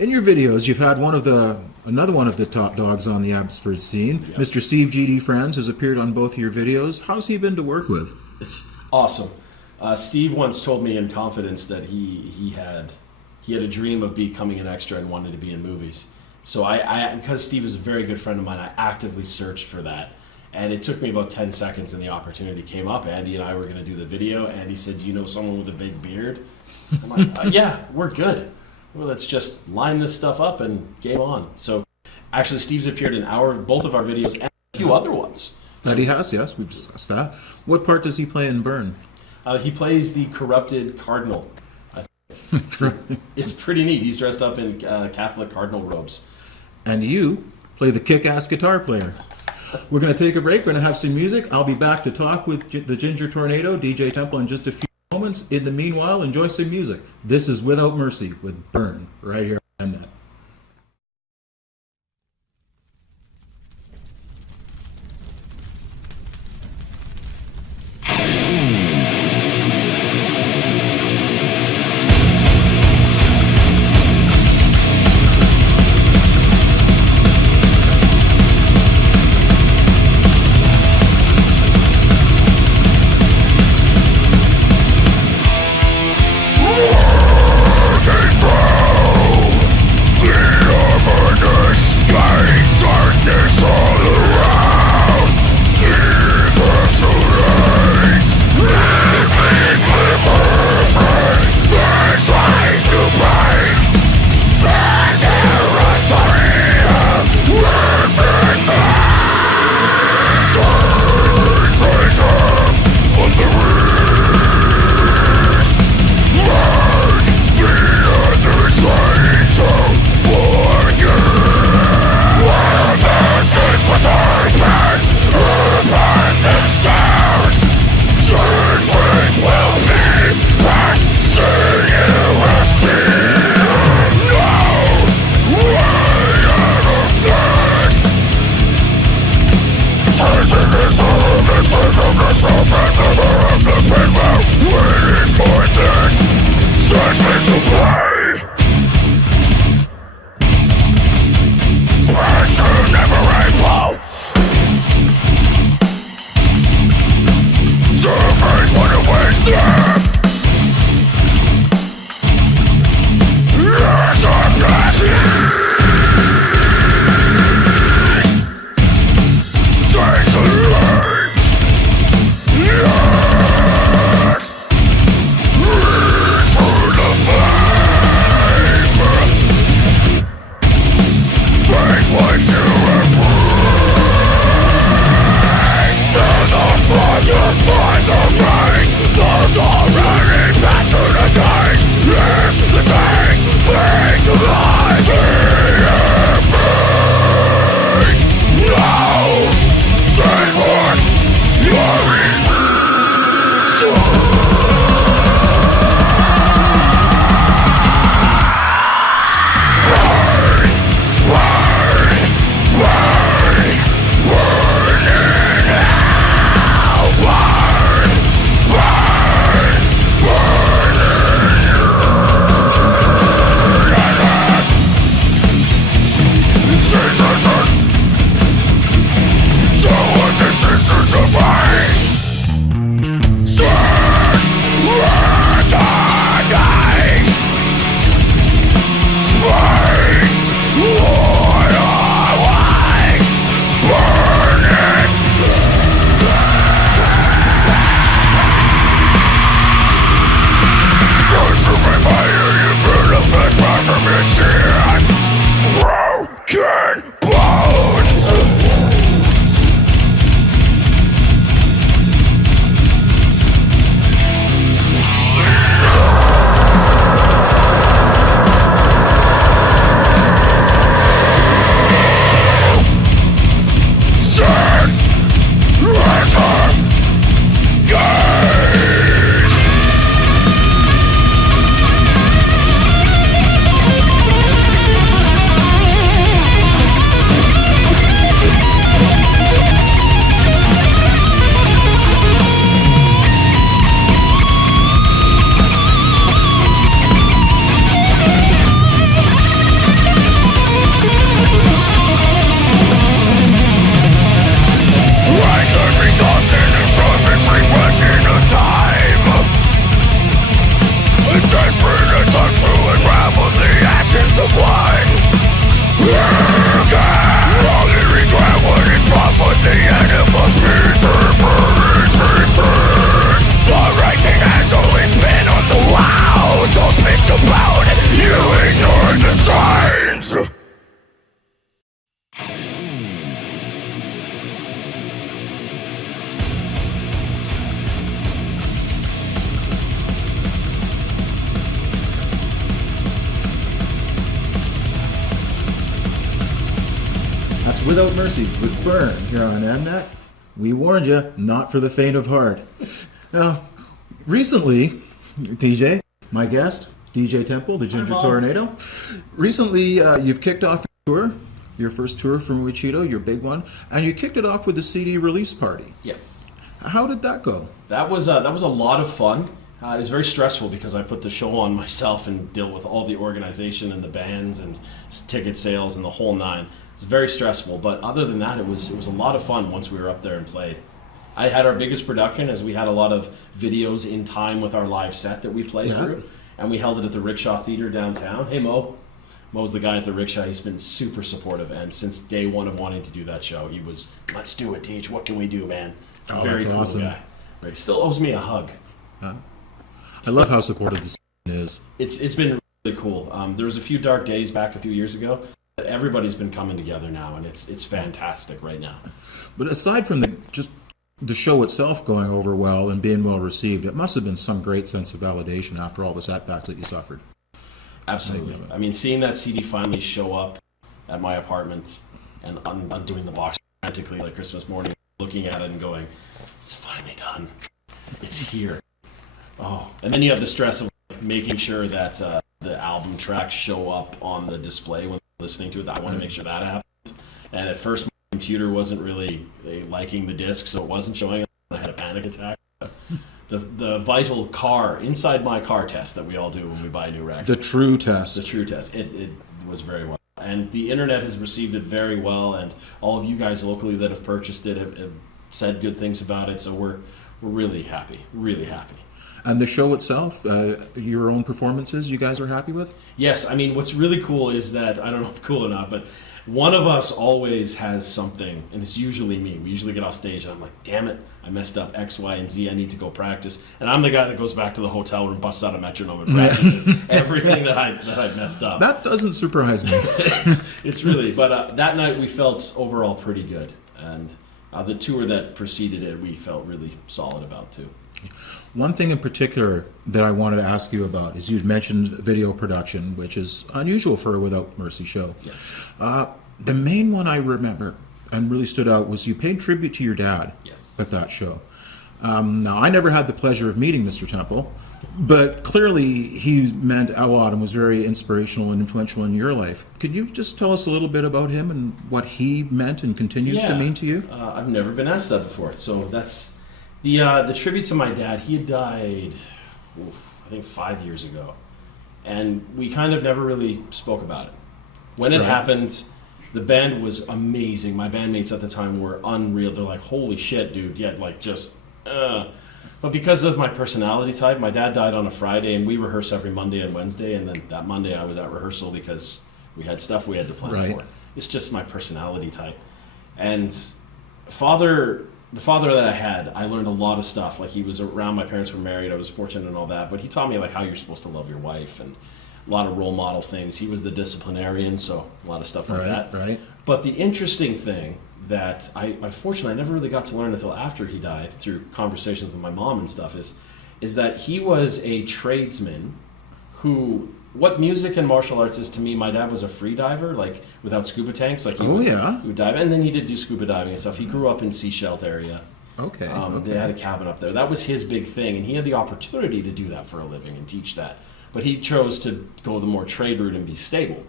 In your videos, you've had another one of the top dogs on the Abbotsford scene, yep. Mr. Steve G.D. Franz, has appeared on both of your videos. How's he been to work with? It's awesome. Steve once told me in confidence that he had a dream of becoming an extra and wanted to be in movies. So because Steve is a very good friend of mine, I actively searched for that. And it took me about 10 seconds and the opportunity came up. Andy and I were going to do the video. Andy said, "Do you know someone with a big beard?" I'm like, "Yeah, we're good. Well, let's just line this stuff up and game on." So actually, Steve's appeared in both of our videos and a few other ones. That he has, yes. We've discussed that. What part does he play in Burn? He plays the corrupted cardinal. It's pretty neat. He's dressed up in Catholic cardinal robes. And you play the kick-ass guitar player. We're going to take a break. We're going to have some music. I'll be back to talk with the Ginger Tornado, DJ Temple, in just a few moments. In the meanwhile, enjoy some music. This is Without Mercy with Burn, right here on MNET. Came from That's Without Mercy with Burn here on MNET. We warned you, not for the faint of heart. Now, recently, DJ, my guest, DJ Temple, the Ginger Tornado, recently you've kicked off your tour, your first tour from Wichita, your big one, and you kicked it off with a CD release party. Yes. How did that go? That was a lot of fun. It was very stressful because I put the show on myself and dealt with all the organization and the bands and ticket sales and the whole nine. It was very stressful, but other than that, it was a lot of fun once we were up there and played. I had our biggest production as we had a lot of videos in time with our live set that we played through, and we held it at the Rickshaw Theater downtown. Hey, Mo. Mo's the guy at the Rickshaw. He's been super supportive, and since day one of wanting to do that show, he was, let's do it, Teach. What can we do, man? Oh, very that's cool awesome. Guy. He still owes me a hug. Huh? I love how supportive this is. It's been really cool. There was a few dark days back a few years ago, but everybody's been coming together now, and it's fantastic right now. But aside from the show itself going over well and being well received, it must have been some great sense of validation after all the setbacks that you suffered. Absolutely. I mean, seeing that CD finally show up at my apartment and undoing the box frantically like Christmas morning, looking at it and going, it's finally done. It's here. Oh, and then you have the stress of making sure that the album tracks show up on the display when listening to it. I want to make sure that happens. And at first, my computer wasn't really liking the disc, so it wasn't showing up. I had a panic attack. The vital car, inside my car test that we all do when we buy a new record. The true test. The true test. It was very well. And the internet has received it very well, and all of you guys locally that have purchased it have said good things about it, so we're really happy, really happy. And the show itself, your own performances, you guys are happy with? Yes, I mean, what's really cool is that, I don't know if cool or not, but one of us always has something, and it's usually me. We usually get off stage, and I'm like, damn it, I messed up X, Y, and Z. I need to go practice. And I'm the guy that goes back to the hotel room, busts out a metronome, and practices everything that I messed up. That doesn't surprise me. It's really, but that night we felt overall pretty good. And the tour that preceded it, we felt really solid about, too. One thing in particular that I wanted to ask you about is you'd mentioned video production, which is unusual for a Without Mercy show. Yes. The main one I remember and really stood out was you paid tribute to your dad at that show. Now, I never had the pleasure of meeting Mr. Temple, but clearly he meant a lot and was very inspirational and influential in your life. Could you just tell us a little bit about him and what he meant and continues to mean to you? I've never been asked that before, so that's... The tribute to my dad, he had died, I think 5 years ago, and we kind of never really spoke about it. When it happened, the band was amazing. My bandmates at the time were unreal. They're like, holy shit, dude, yeah, like just, But because of my personality type, my dad died on a Friday, and we rehearse every Monday and Wednesday, and then that Monday I was at rehearsal because we had stuff we had to plan for. It's just my personality type. And the father that I had, I learned a lot of stuff. Like, he was around, my parents were married, I was fortunate and all that, but he taught me like how you're supposed to love your wife and a lot of role model things. He was the disciplinarian, so a lot of stuff like that. Right. But the interesting thing that unfortunately I never really got to learn until after he died through conversations with my mom and stuff is that he was a tradesman who, what music and martial arts is to me, my dad was a free diver, like without scuba tanks. Like he would dive, and then he did do scuba diving and stuff. He grew up in Seashelt area. Okay. They had a cabin up there. That was his big thing, and he had the opportunity to do that for a living and teach that. But he chose to go the more trade route and be stable.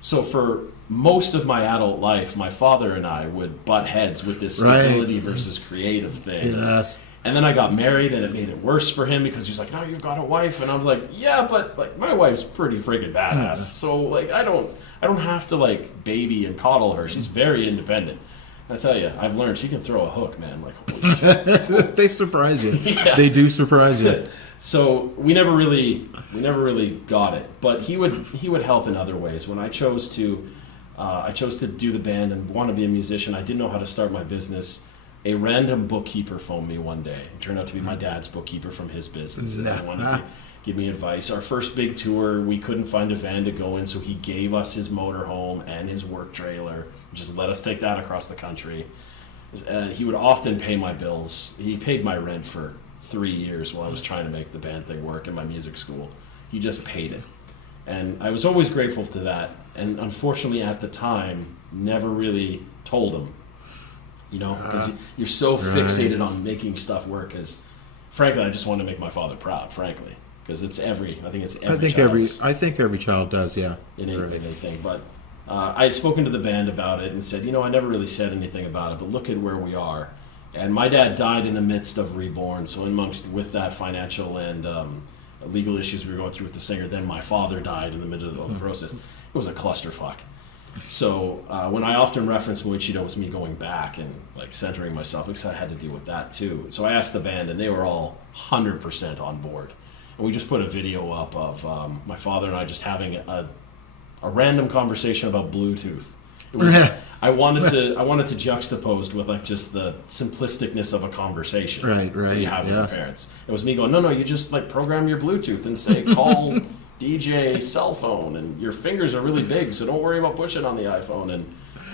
So for most of my adult life, my father and I would butt heads with this stability versus creative thing. Yes. And then I got married, and it made it worse for him because he was like, "No, you've got a wife," and I was like, "Yeah, but like my wife's pretty friggin' badass, so like I don't have to like baby and coddle her. She's very independent." I tell you, I've learned she can throw a hook, man. Like, holy shit. They surprise you. Yeah. They do surprise you. So we never really got it, but he would help in other ways. When I chose to do the band and want to be a musician, I didn't know how to start my business. A random bookkeeper phoned me one day. It turned out to be my dad's bookkeeper from his business. And he wanted to give me advice. Our first big tour, we couldn't find a van to go in, so he gave us his motorhome and his work trailer. Just let us take that across the country. He would often pay my bills. He paid my rent for 3 years while I was trying to make the band thing work in my music school. He just paid it. And I was always grateful to that. And unfortunately, at the time, never really told him. You know, because you're so fixated on making stuff work. Because, frankly, I just wanted to make my father proud. Frankly, because I think every child does, yeah. Innate thing. But I had spoken to the band about it and said, you know, I never really said anything about it, but look at where we are. And my dad died in the midst of Reborn, so with that financial and legal issues we were going through with the singer, then my father died in the middle of the process. It was a clusterfuck. So when I often reference Moichido, it was me going back and like centering myself, because I had to deal with that too. So I asked the band, and they were all 100% on board. And we just put a video up of my father and I just having a random conversation about Bluetooth. It was, I wanted to juxtapose with like just the simplisticness of a conversation right, you have with your parents. It was me going, no, you just like program your Bluetooth and say call DJ cell phone, and your fingers are really big, so don't worry about pushing on the iPhone.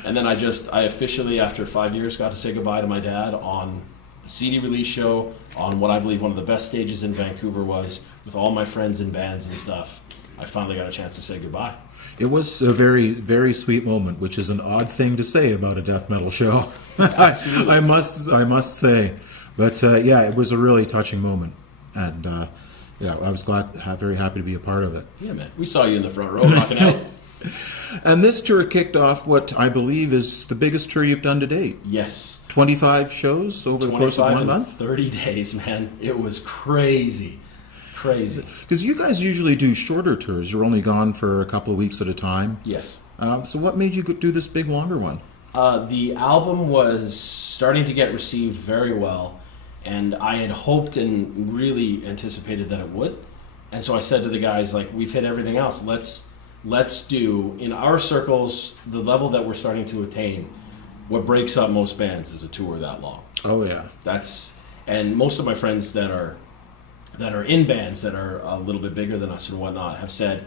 And then I officially, after 5 years, got to say goodbye to my dad on the CD release show on what I believe one of the best stages in Vancouver was, with all my friends in bands and stuff. I finally got a chance to say goodbye. It was a very, very sweet moment, which is an odd thing to say about a death metal show. Absolutely. I must say. But yeah, it was a really touching moment. And yeah, I was very happy to be a part of it. Yeah, man. We saw you in the front row rocking out. And this tour kicked off what I believe is the biggest tour you've done to date. Yes. 25 shows over the course of 1 month? 30 days, man. It was crazy. Crazy. Because you guys usually do shorter tours. You're only gone for a couple of weeks at a time. Yes. So what made you do this big, longer one? The album was starting to get received very well, and I had hoped and really anticipated that it would. And so I said to the guys, like, we've hit everything else. Let's do, in our circles, the level that we're starting to attain, what breaks up most bands is a tour that long. Oh, yeah. And most of my friends that are in bands that are a little bit bigger than us and whatnot have said,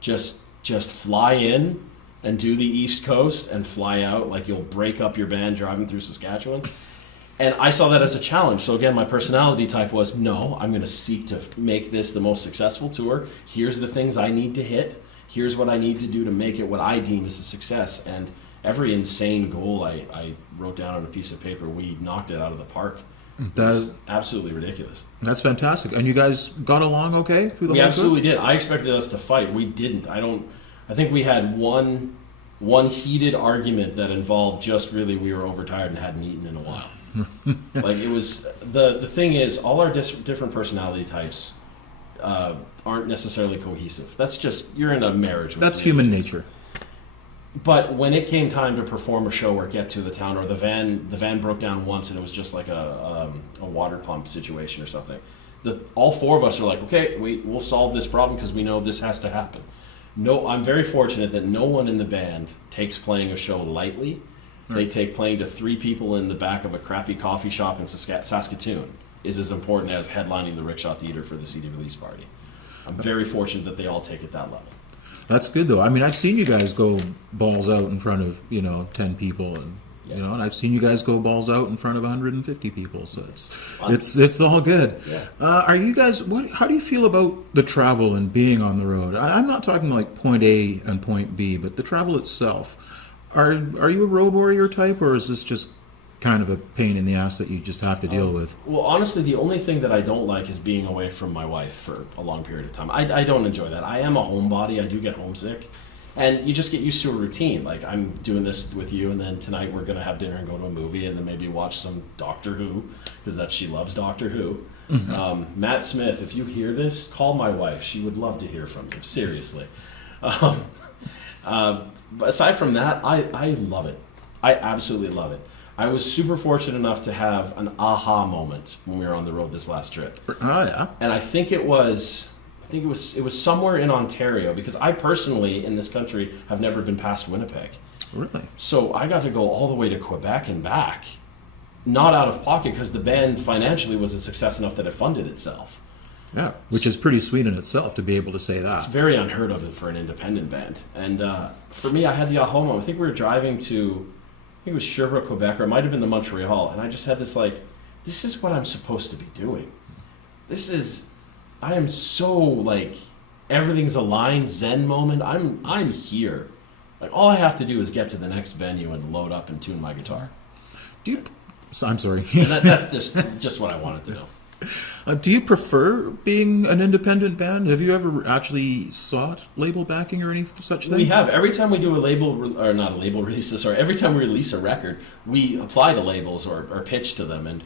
just fly in and do the East Coast and fly out, like you'll break up your band driving through Saskatchewan. And I saw that as a challenge. So again, my personality type was, no, I'm going to seek to make this the most successful tour. Here's the things I need to hit. Here's what I need to do to make it what I deem as a success. And every insane goal I wrote down on a piece of paper, we knocked it out of the park. That's absolutely ridiculous. That's fantastic. And you guys got along okay through the whole tour? We absolutely did. I expected us to fight. We didn't. I think we had one heated argument that involved just really we were overtired and hadn't eaten in a while. Like it was the thing is, all our different personality types aren't necessarily cohesive. That's just, you're in a marriage. That's human nature. But when it came time to perform a show or get to the town, or the van broke down once and it was just like a water pump situation or something, all four of us are like, okay, we'll solve this problem because we know this has to happen. No, I'm very fortunate that no one in the band takes playing a show lightly. Right. They take playing to 3 people in the back of a crappy coffee shop in Saskatoon is as important as headlining the Rickshaw Theatre for the CD release party. I'm very fortunate that they all take it that level. That's good, though. I mean, I've seen you guys go balls out in front of 10 people, and and I've seen you guys go balls out in front of 150 people. So it's all good. Yeah. Are you guys? How do you feel about the travel and being on the road? I'm not talking like point A and point B, but the travel itself. Are you a road warrior type, or is this just kind of a pain in the ass that you just have to deal with? Well, honestly, the only thing that I don't like is being away from my wife for a long period of time. I don't enjoy that. I am a homebody. I do get homesick. And you just get used to a routine. Like, I'm doing this with you, and then tonight we're going to have dinner and go to a movie, and then maybe watch some Doctor Who, because she loves Doctor Who. Mm-hmm. Matt Smith, if you hear this, call my wife. She would love to hear from you, seriously. But aside from that, I love it. I absolutely love it. I was super fortunate enough to have an aha moment when we were on the road this last trip. Oh, yeah. And I think it was somewhere in Ontario, because I personally in this country have never been past Winnipeg. Really? So I got to go all the way to Quebec and back, not out of pocket, because the band financially was a success enough that it funded itself. Yeah, which is pretty sweet in itself to be able to say that. It's very unheard of for an independent band. And for me, I had the aha moment. I think we were driving to, I think it was Sherbrooke, Quebec, or it might have been the Montreal, and I just had this this is what I'm supposed to be doing. I am so everything's aligned, Zen moment. I'm here. Like all I have to do is get to the next venue and load up and tune my guitar. I'm sorry. And that's just what I wanted to know. Do you prefer being an independent band? Have you ever actually sought label backing or any such thing? We have. Every time we do a label, or not a label release, sorry, every time we release a record, we apply to labels or pitch to them. And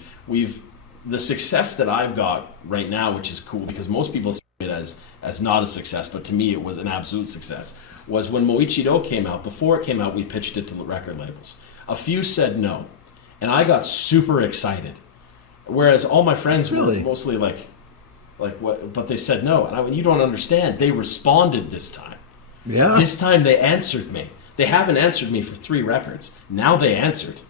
the success that I've got right now, which is cool because most people see it as not a success, but to me it was an absolute success, was when Moichido came out. Before it came out, we pitched it to record labels. A few said no. And I got super excited. Whereas all my friends were mostly like what? But they said no, and I went, you don't understand. They responded this time. Yeah. This time they answered me. They haven't answered me for 3 records. Now they answered.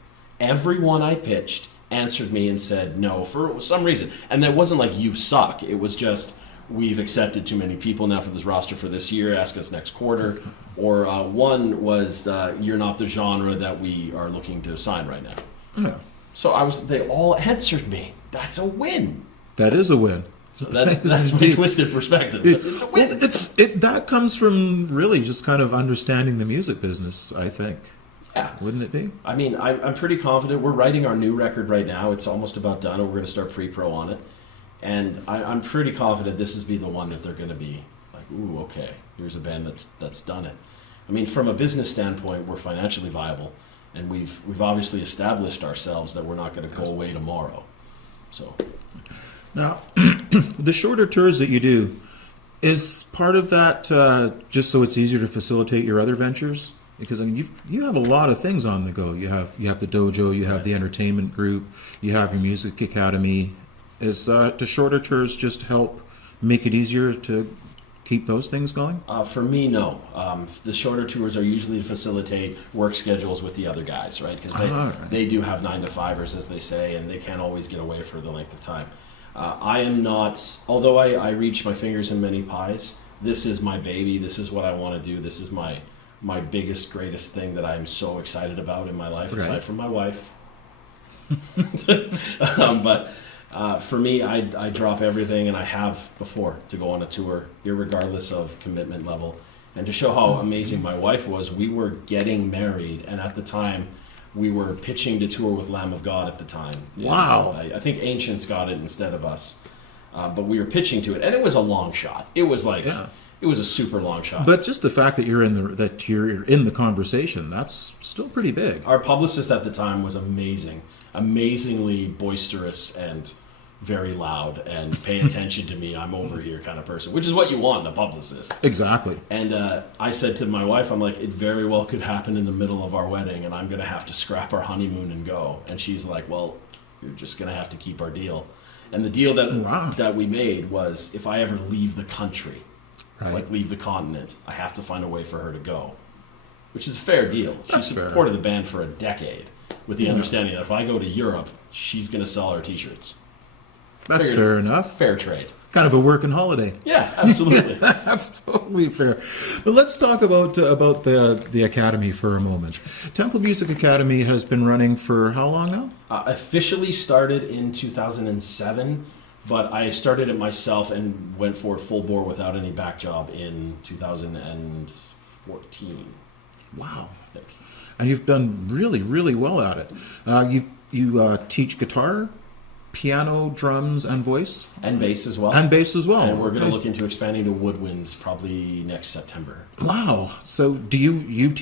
Everyone I pitched answered me and said no for some reason. And that wasn't like you suck. It was just we've accepted too many people now for this roster for this year. Ask us next quarter. Or one was you're not the genre that we are looking to sign right now. Yeah. So they all answered me. That's a win. That is a win. So that's my twisted perspective. But it's a win. Well, that comes from really just kind of understanding the music business, I think. Yeah. Wouldn't it be? I mean, I'm pretty confident. We're writing our new record right now. It's almost about done. We're going to start pre-pro on it. And I'm pretty confident this is be the one that they're going to be like, ooh, okay, here's a band that's done it. I mean, from a business standpoint, we're financially viable. And we've obviously established ourselves that we're not going to go away tomorrow. So now, the shorter tours that you do, is part of that just so it's easier to facilitate your other ventures? Because I mean, you have a lot of things on the go. You have the dojo, you have the entertainment group, you have your music academy. Is the shorter tours just help make it easier to keep those things going? For me, no. The shorter tours are usually to facilitate work schedules with the other guys, right? Because they do have 9-to-5ers, as they say, and they can't always get away for the length of time. I am not, although I reach my fingers in many pies, this is my baby, this is what I want to do, this is my biggest, greatest thing that I'm so excited about in my life, aside from my wife. But for me, I drop everything, and I have before, to go on a tour, irregardless of commitment level. And to show how amazing my wife was, we were getting married, and at the time, we were pitching to tour with Lamb of God at the time. Wow. I think Ancients got it instead of us. But we were pitching to it, and it was a long shot. It was like... Yeah. It was a super long shot. But just the fact that you're in the conversation, that's still pretty big. Our publicist at the time was amazing, amazingly boisterous and very loud and pay attention to me, I'm over here kind of person, which is what you want in a publicist. Exactly. And I said to my wife, I'm like, it very well could happen in the middle of our wedding, and I'm going to have to scrap our honeymoon and go. And she's like, well, you're just going to have to keep our deal. And the deal that we made was, if I ever leave the country, like leave the continent, I have to find a way for her to go, which is a fair deal. She supported the band for a decade with the understanding that if I go to Europe, she's going to sell our T-shirts. That's fair enough. Fair trade. Kind of a working holiday. Yeah, absolutely. That's totally fair. But let's talk about the Academy for a moment. Temple Music Academy has been running for how long now? Officially started in 2007. But I started it myself and went for it full bore without any back job in 2014. Wow. And you've done really, really well at it. You teach guitar, piano, drums, and voice? And bass as well. And bass as well. And we're going to look into expanding to woodwinds probably next September. Wow. So do you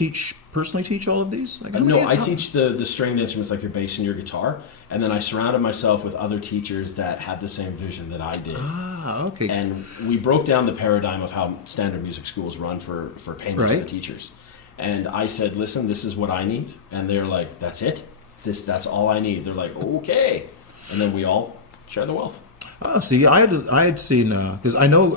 personally teach all of these? No, I teach the stringed instruments like your bass and your guitar. And then I surrounded myself with other teachers that had the same vision that I did. Ah, okay. And we broke down the paradigm of how standard music schools run for payment to the teachers. And I said, listen, this is what I need. And they're like, that's it? That's all I need. They're like, okay. And then we all share the wealth. Oh, see, I had seen, because I know,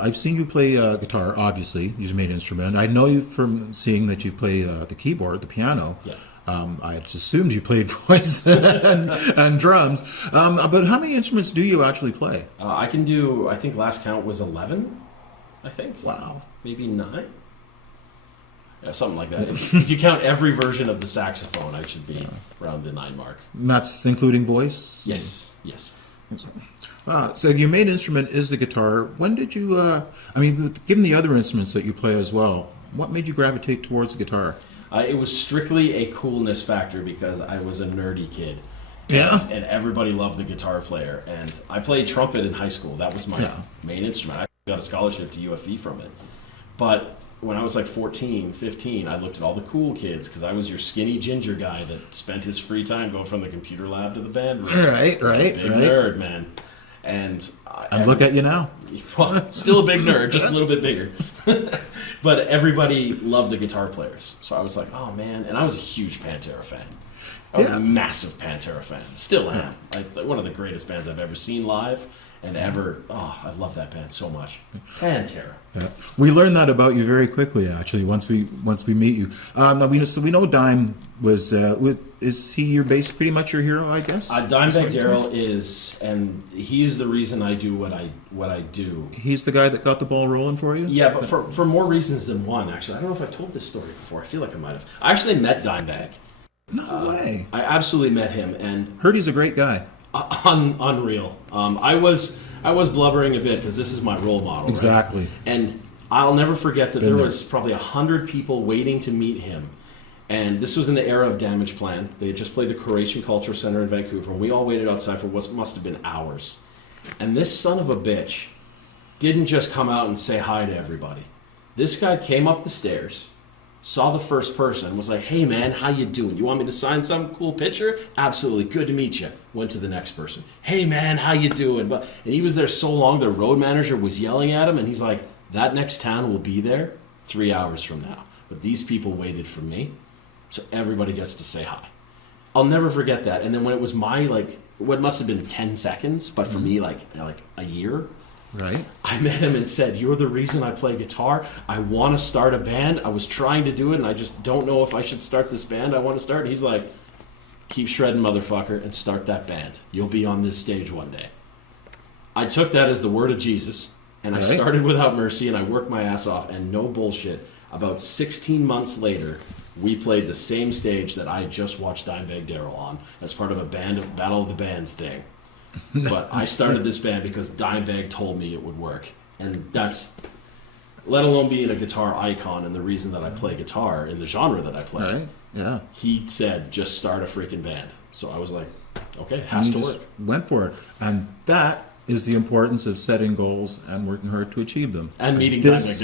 I've seen you play guitar, obviously, use a main instrument. I know you from seeing that you play the keyboard, the piano. Yeah. I just assumed you played voice and drums. But how many instruments do you actually play? I can do, I think last count was 11, I think. Wow. Maybe 9? Yeah, something like that. If you count every version of the saxophone, I should be around the 9 mark. And that's including voice? Yes, yes. So your main instrument is the guitar. When did you, given the other instruments that you play as well, what made you gravitate towards the guitar? It was strictly a coolness factor because I was a nerdy kid. Yeah. And everybody loved the guitar player. And I played trumpet in high school. That was my main instrument. I got a scholarship to UFE from it. But when I was like 14, 15, I looked at all the cool kids because I was your skinny ginger guy that spent his free time going from the computer lab to the band room. Right. Big nerd, man. And look at you now. Well, still a big nerd, just a little bit bigger. But everybody loved the guitar players. So I was like, oh man. And I was a huge Pantera fan. I was a massive Pantera fan. Still am. Like one of the greatest bands I've ever seen live and ever. Oh, I love that band so much. Pantera. Yeah. We learned that about you very quickly, actually. Once we meet you, we know Dime was. Is he your pretty much your hero? I guess. Dimebag Darrell is, and he's the reason I do what I do. He's the guy that got the ball rolling for you. Yeah, but for more reasons than one. Actually, I don't know if I've told this story before. I feel like I might have. I actually met Dimebag. No way. I absolutely met him, and heard he's a great guy. Unreal. I was blubbering a bit because this is my role model. Exactly. Right? And I'll never forget that there was probably 100 people waiting to meet him. And this was in the era of Damage Plan. They had just played the Croatian Culture Center in Vancouver, and we all waited outside for what must have been hours. And this son of a bitch didn't just come out and say hi to everybody. This guy came up the stairs, saw the first person, was like, hey man, how you doing? You want me to sign some cool picture? Absolutely, good to meet you. Went to the next person. Hey man, how you doing? And he was there so long, the road manager was yelling at him, and he's like, that next town will be there 3 hours from now. But these people waited for me, so everybody gets to say hi. I'll never forget that. And then when it was my, what must have been 10 seconds, but for me, like a year, right? I met him and said, you're the reason I play guitar. I want to start a band. I was trying to do it, and I just don't know if I should start this band I want to start. And he's like, keep shredding, motherfucker, and start that band. You'll be on this stage one day. I took that as the word of Jesus, and I started Without Mercy, and I worked my ass off, and no bullshit. About 16 months later, we played the same stage that I just watched Dimebag Darrell on as part of a Battle of the Bands thing. But I started this band because Dimebag told me it would work. And that's, let alone being a guitar icon and the reason that I play guitar in the genre that I play. Right. Yeah. He said, just start a freaking band. So I was like, okay, it has to work. Went for it. And that is the importance of setting goals and working hard to achieve them. And meeting Dimebag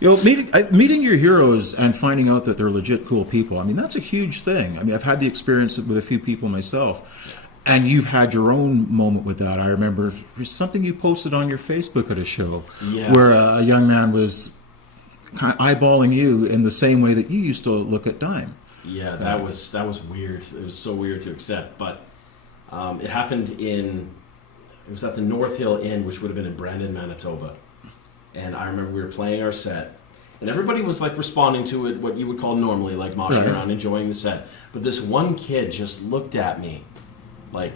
Darrell. Meeting your heroes and finding out that they're legit cool people, that's a huge thing. I've had the experience with a few people myself. And you've had your own moment with that. I remember something you posted on your Facebook at a show where a young man was kind of eyeballing you in the same way that you used to look at Dime. Yeah, that was weird. It was so weird to accept. But it happened it was at the North Hill Inn, which would have been in Brandon, Manitoba. And I remember we were playing our set. And everybody was responding to it, what you would call normally, moshing around, enjoying the set. But this one kid just looked at me. I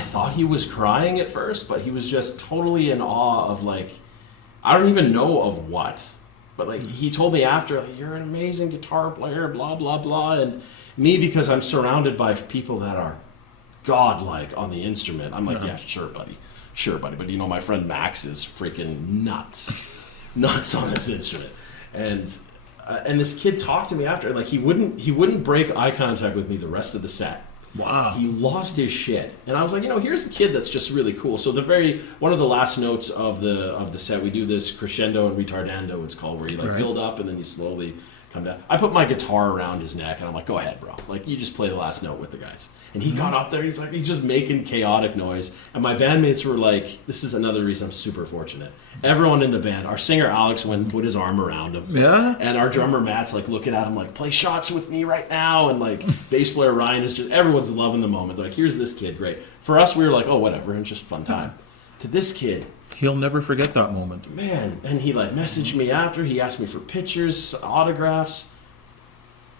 thought he was crying at first, but he was just totally in awe of I don't even know of what, but he told me after, you're an amazing guitar player, blah blah blah, and me, because I'm surrounded by people that are godlike on the instrument, I'm like, yeah, sure buddy, but my friend Max is freaking nuts on this instrument, and this kid talked to me after, he wouldn't break eye contact with me the rest of the set. Wow. He lost his shit. And I was like, here's a kid that's just really cool. So one of the last notes of the set, we do this crescendo and retardando, it's called, where you build up and then you slowly come down. I put my guitar around his neck and I'm like, go ahead, bro. You just play the last note with the guys. And he got up there, he's just making chaotic noise. And my bandmates were like, this is another reason I'm super fortunate. Everyone in the band, our singer Alex went and put his arm around him. Yeah. And our drummer Matt's looking at him play shots with me right now. And bass player Ryan is everyone's loving the moment. They're here's this kid, great. For us, we were oh, whatever, it's just a fun time. To this kid, he'll never forget that moment. Man, and he messaged me after, he asked me for pictures, autographs.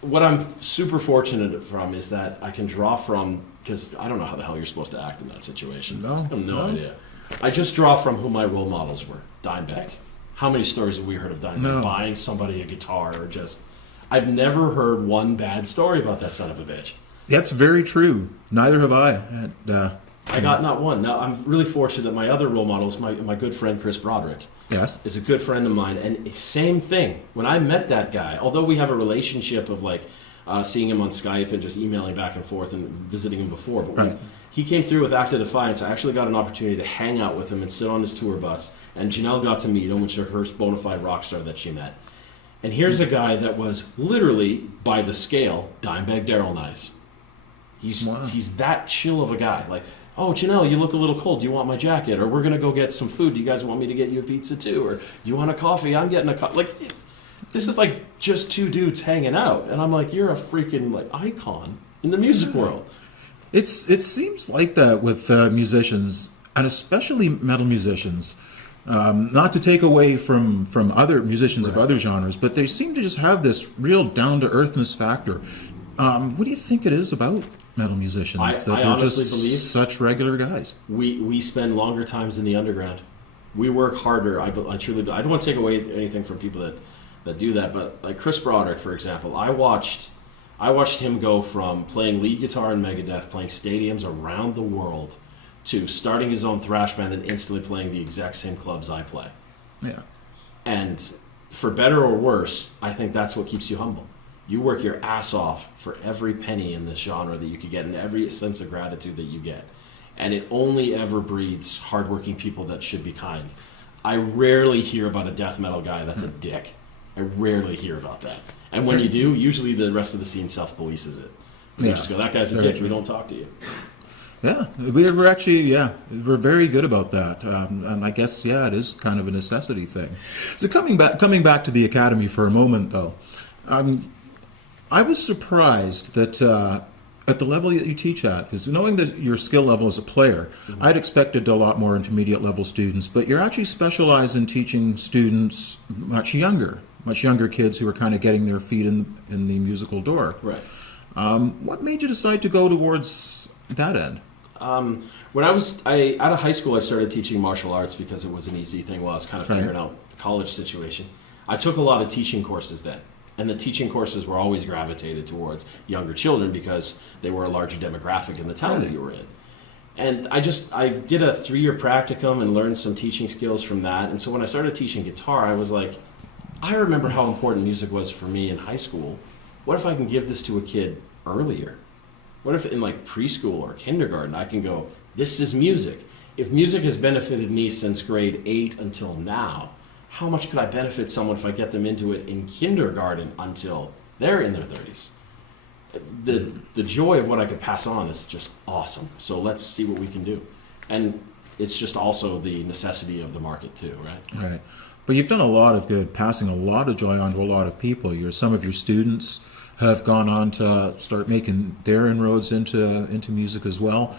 What I'm super fortunate from is that I can draw from, because I don't know how the hell you're supposed to act in that situation. No, I have no idea. I just draw from who my role models were. Dimebag. How many stories have we heard of Dimebag buying somebody a guitar or just... I've never heard one bad story about that son of a bitch. That's very true. Neither have I. And, I got not one. Now, I'm really fortunate that my other role model is my good friend Chris Broderick. Yes. Is a good friend of mine. And same thing. When I met that guy, although we have a relationship of like seeing him on Skype and just emailing back and forth and visiting him before, but when he came through with Act of Defiance, I actually got an opportunity to hang out with him and sit on his tour bus. And Janelle got to meet him, which is her first bona fide rock star that she met. And here's a guy that was literally, by the scale, Dimebag Daryl Nice. He's that chill of a guy. Like, oh, Janelle, you look a little cold. Do you want my jacket? Or we're going to go get some food. Do you guys want me to get you a pizza too? Or you want a coffee? I'm getting a coffee. Like, this is like just two dudes hanging out. And I'm like, you're a freaking like icon in the music world. It seems like that with musicians, and especially metal musicians. Not to take away from other musicians of other genres, but they seem to just have this real down-to-earthness factor. What do you think it is about metal musicians that they're just believe such regular guys? We spend longer times in the underground. We work harder. I truly do. I don't want to take away anything from people that do that, but like Chris Broderick, for example, I watched him go from playing lead guitar in Megadeth, playing stadiums around the world, to starting his own thrash band and instantly playing the exact same clubs I play. Yeah. And for better or worse, I think that's what keeps you humble. You work your ass off for every penny in this genre that you could get and every sense of gratitude that you get. And it only ever breeds hardworking people that should be kind. I rarely hear about a death metal guy that's a dick. I rarely hear about that. And when you do, usually the rest of the scene self-polices it. They just go, that guy's a dick, we don't talk to you. Yeah, we're actually, we're very good about that, and I guess, it is kind of a necessity thing. So coming back to the Academy for a moment, though, I was surprised that at the level that you teach at, because knowing that your skill level as a player, I'd expected a lot more intermediate level students, but you're actually specialized in teaching students much younger kids who are kind of getting their feet in the musical door. Right. What made you decide to go towards that end? When I was out of high school, I started teaching martial arts because it was an easy thing while I was kind of figuring out the college situation. I took a lot of teaching courses then, and the teaching courses were always gravitated towards younger children because they were a larger demographic in the town that you were in. And I did a 3-year practicum and learned some teaching skills from that. And so when I started teaching guitar, I was like, I remember how important music was for me in high school. What if I can give this to a kid earlier? What if in like preschool or kindergarten I can go, this is music. If music has benefited me since grade 8 until now, how much could I benefit someone if I get them into it in kindergarten until they're in their 30s? The joy of what I could pass on is just awesome. So let's see what we can do. And it's just also the necessity of the market too, right? Right. But you've done a lot of good, passing a lot of joy on to a lot of people. Some of your students have gone on to start making their inroads into music as well.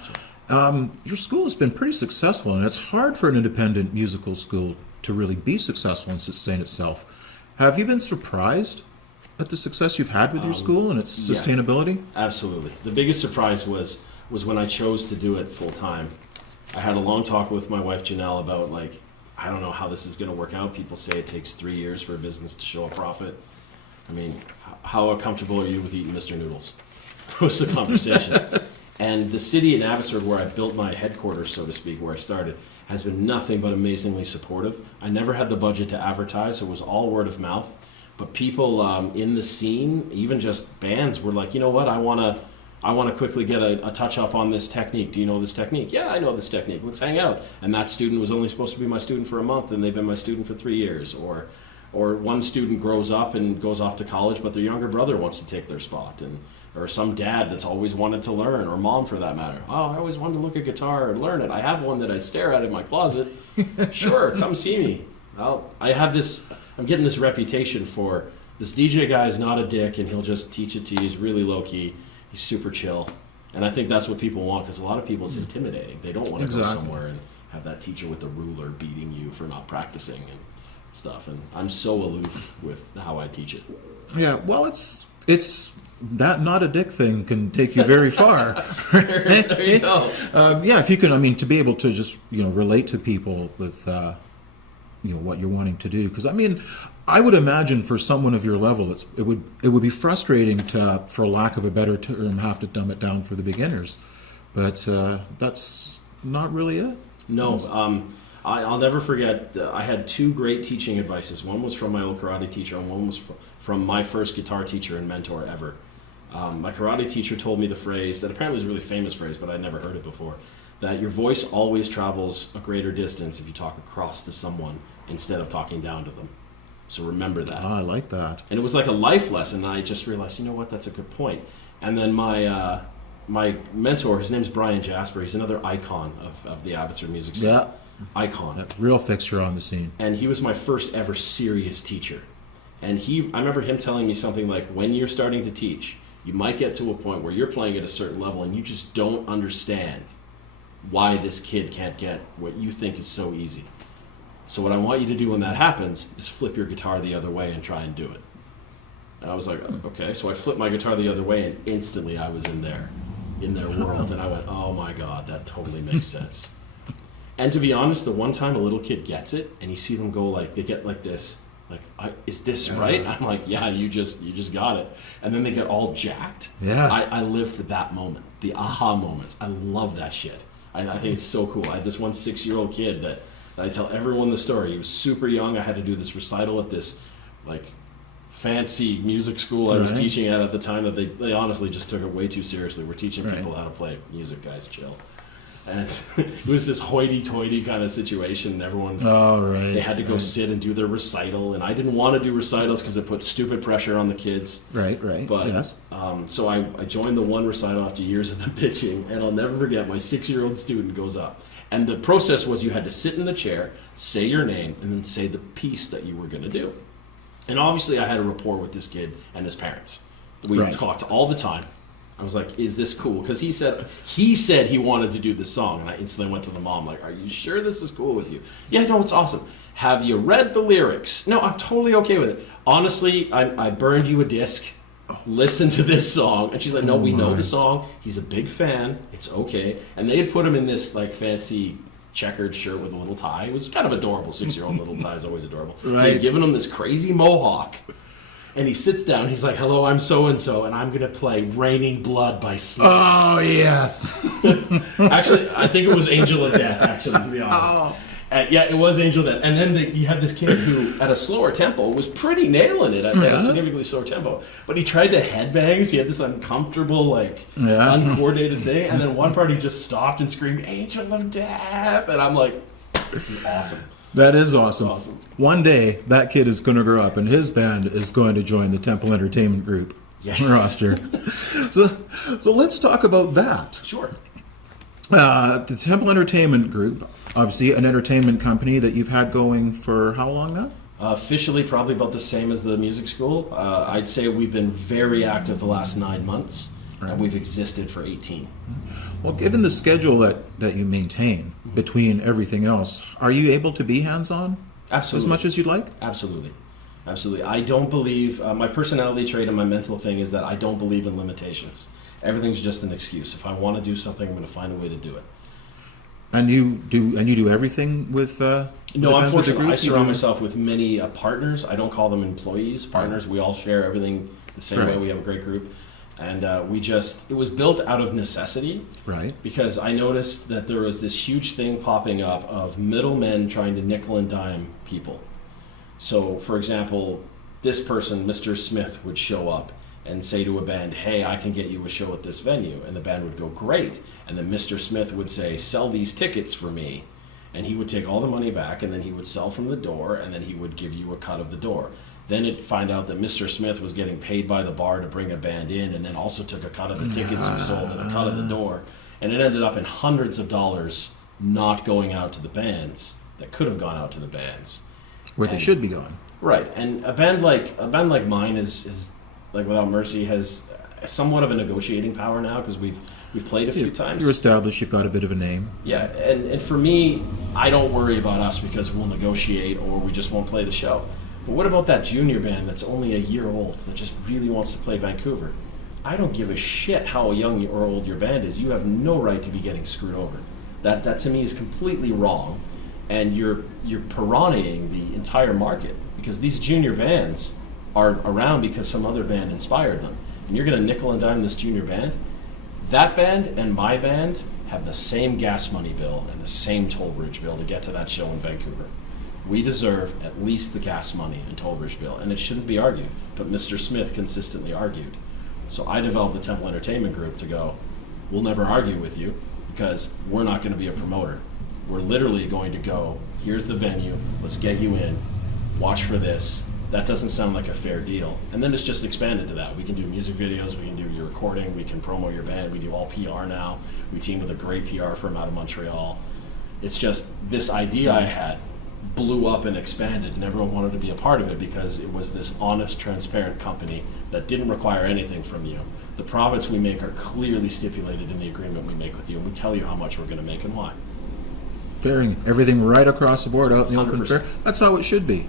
Your school has been pretty successful, and it's hard for an independent musical school to really be successful and sustain itself. Have you been surprised at the success you've had with your school and its sustainability? Absolutely. The biggest surprise was when I chose to do it full time. I had a long talk with my wife Janelle about like, I don't know how this is going to work out. People say it takes 3 years for a business to show a profit. I mean, how comfortable are you with eating Mr. Noodles? Was the conversation. And the city in Abbotsford, where I built my headquarters, so to speak, where I started, has been nothing but amazingly supportive. I never had the budget to advertise, so it was all word of mouth. But people in the scene, even just bands, were like, you know what, I want to quickly get a touch up on this technique. Do you know this technique? Yeah, I know this technique. Let's hang out. And that student was only supposed to be my student for a month, and they've been my student for 3 years. Or one student grows up and goes off to college, but their younger brother wants to take their spot. Or some dad that's always wanted to learn, or mom for that matter. Oh, I always wanted to look at guitar and learn it. I have one that I stare at in my closet. Sure, come see me. Well, I'm getting this reputation for this DJ guy is not a dick and he'll just teach it to you. He's really low key. He's super chill. And I think that's what people want, because a lot of people, it's intimidating. They don't want to go somewhere and have that teacher with the ruler beating you for not practicing and stuff. And I'm so aloof with how I teach it. Yeah, well, it's that not a dick thing can take you very far. There you go. If you can, to be able to just relate to people with what you're wanting to do, because I would imagine for someone of your level, it would be frustrating to, for lack of a better term, have to dumb it down for the beginners. but that's not really it. No, I'll never forget. I had two great teaching advices. One was from my old karate teacher, and one was from my first guitar teacher and mentor ever. My karate teacher told me the phrase that apparently is a really famous phrase, but I'd never heard it before, that your voice always travels a greater distance if you talk across to someone instead of talking down to them. So remember that. Oh, I like that. And it was like a life lesson, and I just realized, you know what, that's a good point. And then my mentor, his name's Brian Jasper, he's another icon of the Abbotsford music scene. Yeah. Icon. Real fixture on the scene. And he was my first ever serious teacher. And I remember him telling me something like, when you're starting to teach, you might get to a point where you're playing at a certain level and you just don't understand why this kid can't get what you think is so easy. So what I want you to do when that happens is flip your guitar the other way and try and do it. And I was like, okay. So I flipped my guitar the other way, and instantly I was in their world. And I went, oh my God, that totally makes sense. And to be honest, the one time a little kid gets it, and you see them go like, they get like this, like, is this right? I'm like, yeah, you just got it. And then they get all jacked. Yeah. I live for that moment, the aha moments. I love that shit. I think it's so cool. I had this one 6-year-old kid that I tell everyone the story. He was super young. I had to do this recital at this like fancy music school I was teaching at the time that they honestly just took it way too seriously. We're teaching people how to play music, guys, chill. And it was this hoity-toity kind of situation. Everyone, they had to go sit and do their recital, and I didn't want to do recitals because it put stupid pressure on the kids. Right. But yes. So I joined the one recital after years of them bitching, and I'll never forget, my 6-year-old student goes up. And the process was you had to sit in the chair, say your name, and then say the piece that you were going to do. And obviously I had a rapport with this kid and his parents. We talked all the time. I was like, is this cool? Because he said he wanted to do this song. And I instantly went to the mom, like, are you sure this is cool with you? Yeah, no, it's awesome. Have you read the lyrics? No, I'm totally okay with it. Honestly, I burned you a disc. Listen to this song. And she's like, no, we know the song. He's a big fan. It's okay. And they had put him in this like fancy checkered shirt with a little tie. It was kind of adorable. 6-year-old little tie is always adorable. They had given him this crazy mohawk. And he sits down. He's like, hello, I'm so-and-so, and I'm going to play Raining Blood by Sleep. Oh, yes. Actually, I think it was Angel of Death, actually, to be honest. And yeah, it was Angel of Death. And then you had this kid who, at a slower tempo, was pretty nailing it at a significantly slower tempo. But he tried to headbang, so he had this uncomfortable, uncoordinated thing. And then one part he just stopped and screamed, Angel of Death. And I'm like, this is awesome. That is awesome. One day, that kid is going to grow up, and his band is going to join the Temple Entertainment Group roster. So let's talk about that. Sure. The Temple Entertainment Group, obviously an entertainment company that you've had going for how long now? Officially, probably about the same as the music school. I'd say we've been very active the last 9 months, and we've existed for 18. Well, given the schedule that you maintain between everything else, are you able to be hands-on? Absolutely. As much as you'd like? Absolutely. I don't believe, my personality trait and my mental thing is that I don't believe in limitations. Everything's just an excuse. If I want to do something, I'm going to find a way to do it. And you do everything with no, unfortunately, I surround myself with many partners. I don't call them employees, partners. We all share everything the same way. We have a great group. And it was built out of necessity. Right. Because I noticed that there was this huge thing popping up of middlemen trying to nickel and dime people. So, for example, this person, Mr. Smith, would show up and say to a band, hey, I can get you a show at this venue. And the band would go, great. And then Mr. Smith would say, sell these tickets for me. And he would take all the money back, and then he would sell from the door, and then he would give you a cut of the door. Then it'd find out that Mr. Smith was getting paid by the bar to bring a band in, and then also took a cut of the tickets you sold and a cut of the door. And it ended up in hundreds of dollars not going out to the bands that could have gone out to the bands. Where they should be going. Right. And a band like mine is like Without Mercy has somewhat of a negotiating power now because we've played a few times. You're established, you've got a bit of a name. Yeah, and for me, I don't worry about us because we'll negotiate or we just won't play the show. But what about that junior band that's only a year old that just really wants to play Vancouver? I don't give a shit how young or old your band is. You have no right to be getting screwed over. That to me is completely wrong, and you're piranhaing the entire market because these junior bands are around because some other band inspired them. And you're going to nickel and dime this junior band? That band and my band have the same gas money bill and the same toll bridge bill to get to that show in Vancouver. We deserve at least the gas money and toll bridge bill, and it shouldn't be argued, but Mr. Smith consistently argued. So I developed the Temple Entertainment Group to go, we'll never argue with you because we're not going to be a promoter. We're literally going to go, here's the venue, let's get you in, watch for this. That doesn't sound like a fair deal. And then it's just expanded to that. We can do music videos, we can do your recording, we can promo your band, we do all PR now. We team with a great PR firm out of Montreal. It's just this idea I had blew up and expanded, and everyone wanted to be a part of it because it was this honest, transparent company that didn't require anything from you. The profits we make are clearly stipulated in the agreement we make with you, and we tell you how much we're going to make and why. Fairing everything right across the board out in the open 100%. fair. That's how it should be.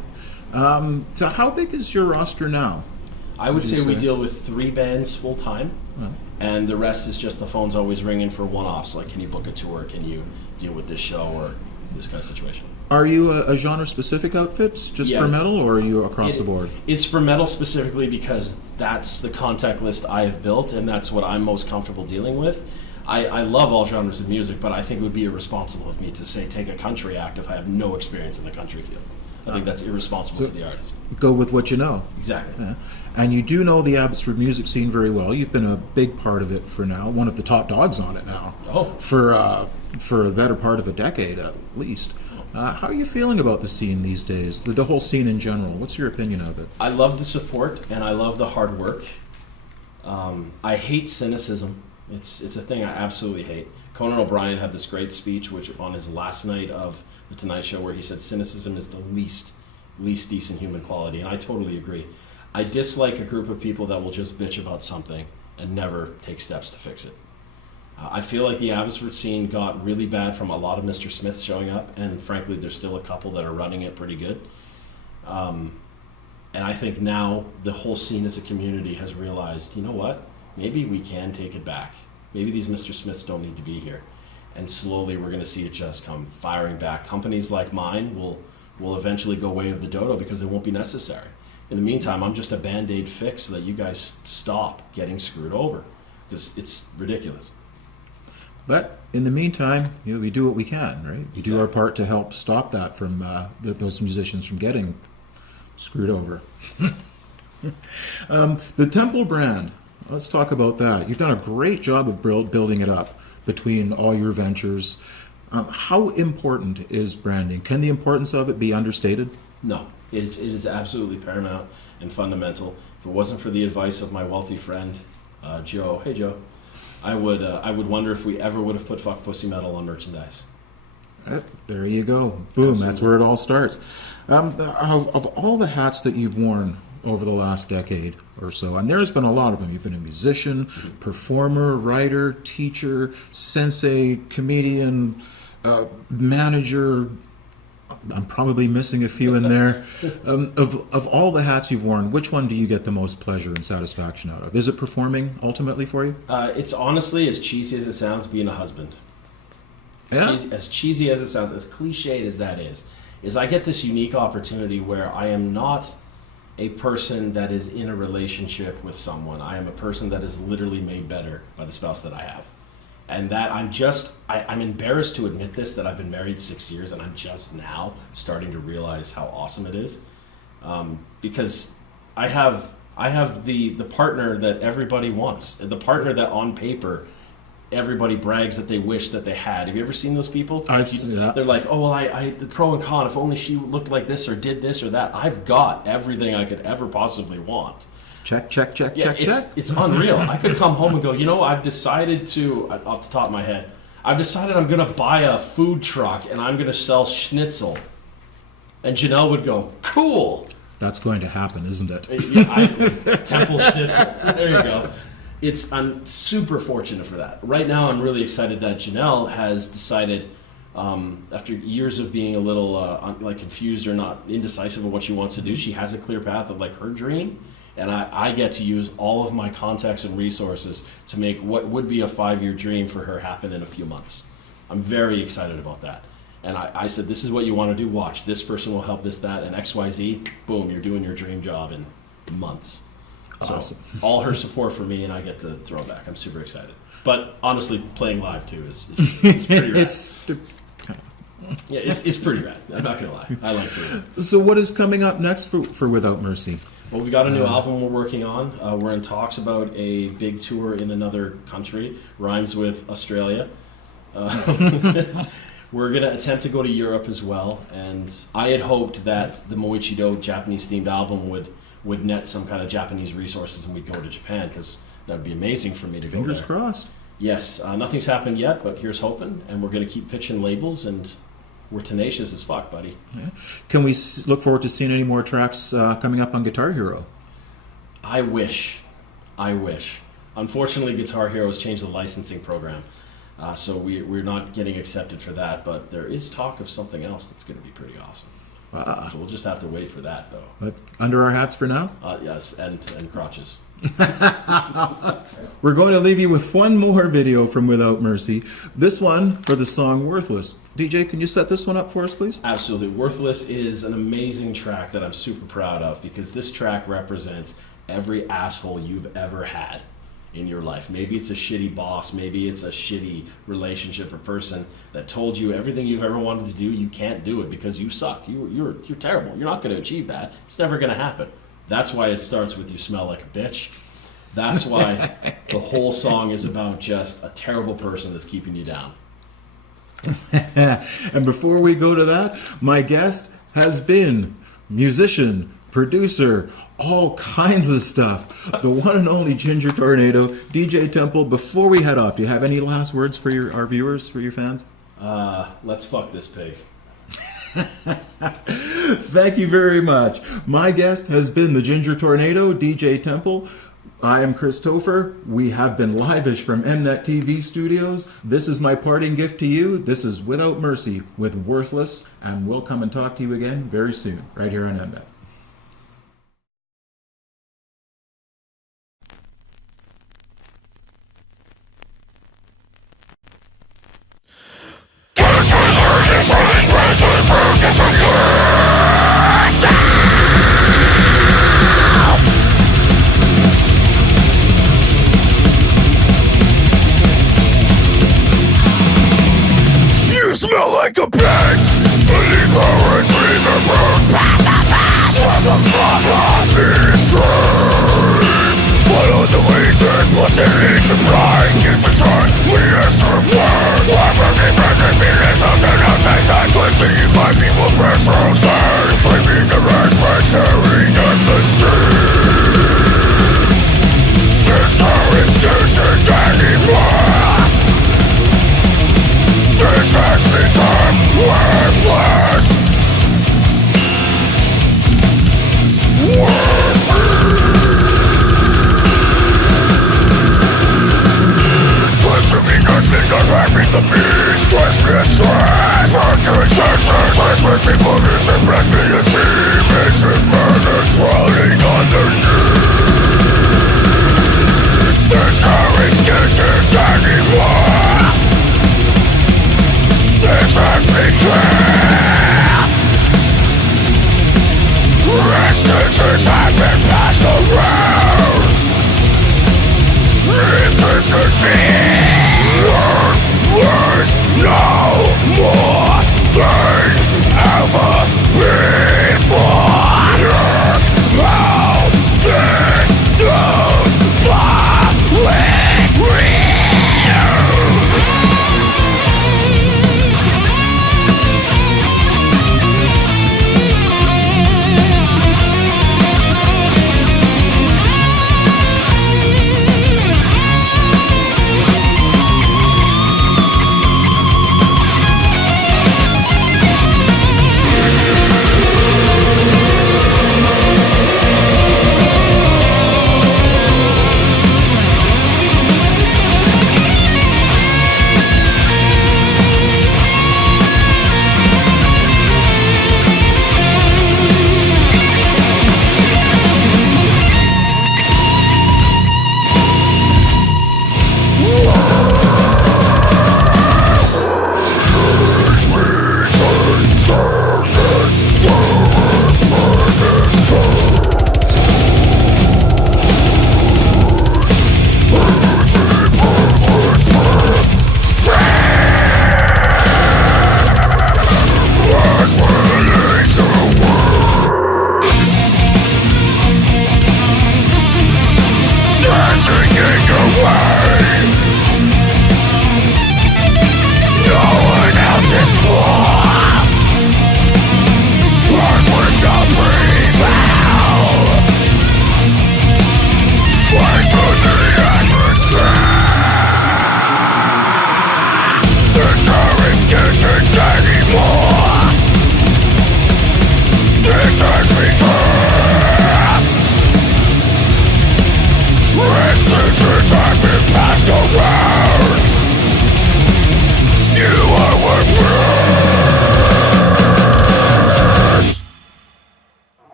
So how big is your roster now? I would say we deal with 3 bands full time, and the rest is just the phone's always ringing for one-offs. Like, can you book a tour? Can you deal with this show or this kind of situation? Are you a genre-specific outfit, just Yeah. for metal, or are you across the board? It's for metal specifically because that's the contact list I have built, and that's what I'm most comfortable dealing with. I love all genres of music, but I think it would be irresponsible of me to say take a country act if I have no experience in the country field. I think that's irresponsible to the artist. Go with what you know. Exactly. Yeah. And you do know the Abbotsford music scene very well. You've been a big part of it for now, one of the top dogs on it now. Oh. For a better part of a decade at least. How are you feeling about the scene these days? The whole scene in general. What's your opinion of it? I love the support and I love the hard work. I hate cynicism. It's a thing I absolutely hate. Conan O'Brien had this great speech, which on his last night of the Tonight Show, where he said cynicism is the least decent human quality, and I totally agree. I dislike a group of people that will just bitch about something and never take steps to fix it. I feel like the Abbotsford scene got really bad from a lot of Mr. Smiths showing up, and frankly, there's still a couple that are running it pretty good. And I think now the whole scene as a community has realized, you know what? Maybe we can take it back. Maybe these Mr. Smiths don't need to be here. And slowly we're going to see it just come firing back. Companies like mine will eventually go way of the dodo because they won't be necessary. In the meantime, I'm just a Band-Aid fix so that you guys stop getting screwed over because it's ridiculous. But in the meantime, we do what we can, right? We do our Exactly. part to help stop that from those musicians from getting screwed over. The Temple brand. Let's talk about that. You've done a great job of building it up between all your ventures. How important is branding? Can the importance of it be understated? No, it is absolutely paramount and fundamental. If it wasn't for the advice of my wealthy friend, Joe, hey Joe, I would wonder if we ever would have put Fuck Pussy Metal on merchandise. There you go. Boom, Absolutely. That's where it all starts. Of all the hats that you've worn over the last decade or so, and there's been a lot of them. You've been a musician, performer, writer, teacher, sensei, comedian, manager. I'm probably missing a few in there. Of all the hats you've worn, which one do you get the most pleasure and satisfaction out of? Is it performing ultimately for you? It's honestly, as cheesy as it sounds, being a husband. Yeah. As cheesy as it sounds, as cliched as that is I get this unique opportunity where I am not a person that is in a relationship with someone. I am a person that is literally made better by the spouse that I have. And that I'm embarrassed to admit this, that I've been married 6 years and I'm just now starting to realize how awesome it is. Because I have the partner that everybody wants, the partner that on paper everybody brags that they wish that they had. Have you ever seen those people? Yeah. They're like, oh, well, I the pro and con, if only she looked like this or did this or that. I've got everything I could ever possibly want. Check. It's unreal. I could come home and go, I've decided to, off the top of my head, I've decided I'm going to buy a food truck and I'm going to sell schnitzel. And Janelle would go, cool. That's going to happen, isn't it? Temple schnitzel. There you go. I'm super fortunate for that. Right now, I'm really excited that Janelle has decided, after years of being a little confused or not indecisive of what she wants to do, she has a clear path of her dream, and I get to use all of my contacts and resources to make what would be a 5-year dream for her happen in a few months. I'm very excited about that. And I said, this is what you want to do. Watch. This person will help this, that, and XYZ. Boom, you're doing your dream job in months. Awesome. So all her support for me, and I get to throw back. I'm super excited. But honestly, playing live too is pretty rad. It's pretty rad. I'm not gonna lie. I like to. So what is coming up next for Without Mercy? Well, we got a new album we're working on. We're in talks about a big tour in another country. Rhymes with Australia. We're going to attempt to go to Europe as well. And I had hoped that the Moichido Japanese-themed album would net some kind of Japanese resources and we'd go to Japan, because that would be amazing for me to go there. Fingers crossed. Yes. Nothing's happened yet, but here's hoping. And we're going to keep pitching labels, and we're tenacious as fuck, buddy. Yeah. Can we look forward to seeing any more tracks coming up on Guitar Hero? I wish. Unfortunately, Guitar Hero has changed the licensing program, so we're not getting accepted for that. But there is talk of something else that's going to be pretty awesome. So we'll just have to wait for that, though. But under our hats for now? Yes, and crotches. We're going to leave you with one more video from Without Mercy. This one for the song Worthless. DJ, can you set this one up for us, please? Absolutely. Worthless is an amazing track that I'm super proud of, because this track represents every asshole you've ever had in your life. Maybe it's a shitty boss, maybe it's a shitty relationship or person that told you everything you've ever wanted to do, you can't do it because you suck. You're terrible. You're not going to achieve that. It's never going to happen. That's why it starts with "You smell like a bitch." That's why the whole song is about just a terrible person that's keeping you down. And before we go to that, my guest has been musician, producer, all kinds of stuff. The one and only Ginger Tornado, DJ Temple. Before we head off, do you have any last words for our viewers, for your fans? Let's fuck this pig. Thank you very much. My guest has been the Ginger Tornado, DJ Temple. I am Chris Topher. We have been Livish from MNET TV studios. This is my parting gift to you. This is Without Mercy with Worthless, and we'll come and talk to you again very soon, right here on MNET. You smell like a bitch. Leave her and leave her burn. What the fuck on this train? But on the way there's what's in each surprise. It's a turn, we are serve word. Why for me, friends, and me, let's out and outside. Twisting you find people pressure.